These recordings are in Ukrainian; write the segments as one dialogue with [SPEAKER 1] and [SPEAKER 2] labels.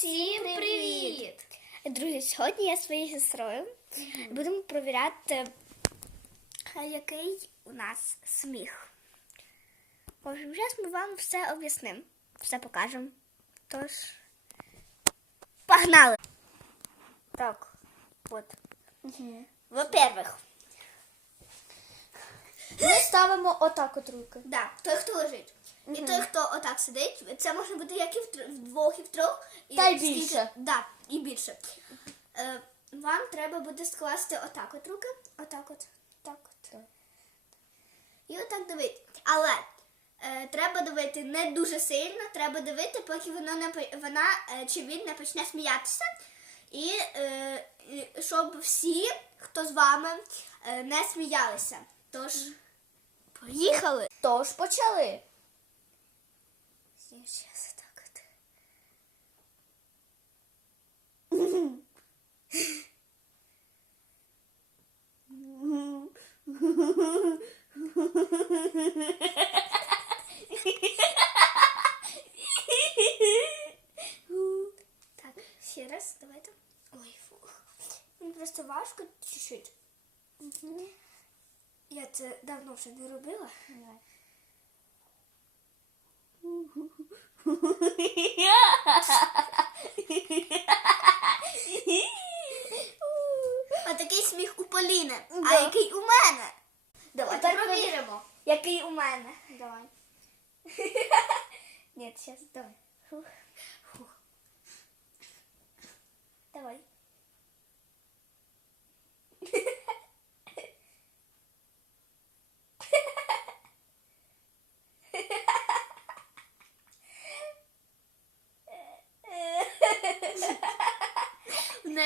[SPEAKER 1] Всім привіт!
[SPEAKER 2] Друзі, сьогодні я своєю сестрою будемо провіряти, який у нас сміх. В зараз ми вам все об'яснимо, все покажемо. Тож, погнали! Так, от. Во-первых,
[SPEAKER 1] Ми ставимо отак от руки.
[SPEAKER 2] да, той, хто лежить. І той, хто отак сидить, це може бути як і вдвох, і втрьох. І
[SPEAKER 1] Та й
[SPEAKER 2] скільки-
[SPEAKER 1] більше.
[SPEAKER 2] Да, і більше. Е, вам треба буде скласти отак от руки. Отак от. Так от. І отак дивити. Але е, треба дивити не дуже сильно, треба дивити, поки воно не по- вона е, чи він не почне сміятися. І, е, і щоб всі, хто з вами, е, не сміялися. Тож, поїхали!
[SPEAKER 1] Тож почали.
[SPEAKER 2] Я сейчас так вот. Так, все раз, давай там. Ой, фу. Ну, просто важко чуть-чуть. Угу. Я це давно вже не робила. Давай. такий сміх у Поліни. А який у мене?
[SPEAKER 1] Давай
[SPEAKER 2] перевіримо.
[SPEAKER 1] Який у мене?
[SPEAKER 2] Давай. Ні, зараз. Давай.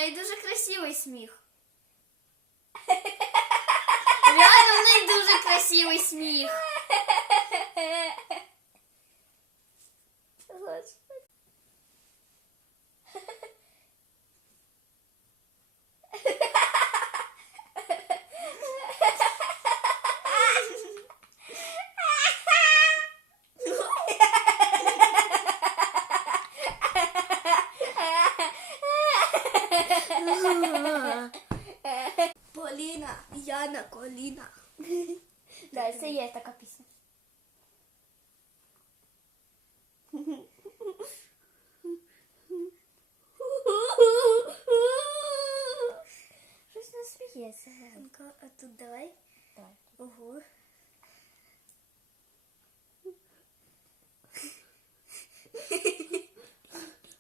[SPEAKER 2] Неї дуже красивий сміх. Реально в неї дуже красивий сміх. Поліна, я на колінах.
[SPEAKER 1] Да, це є така пісня. Щось не сміється.
[SPEAKER 2] А тут давай.
[SPEAKER 1] Давай.
[SPEAKER 2] Ого.